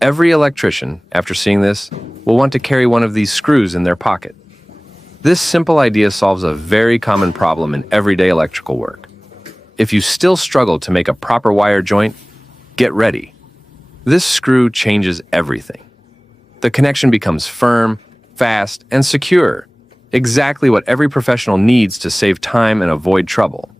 Every electrician, after seeing this, will want to carry one of these screws in their pocket. This simple idea solves a very common problem in everyday electrical work. If you still struggle to make a proper wire joint, get ready. This screw changes everything. The connection becomes firm, fast, and secure, exactly what every professional needs to save time and avoid trouble.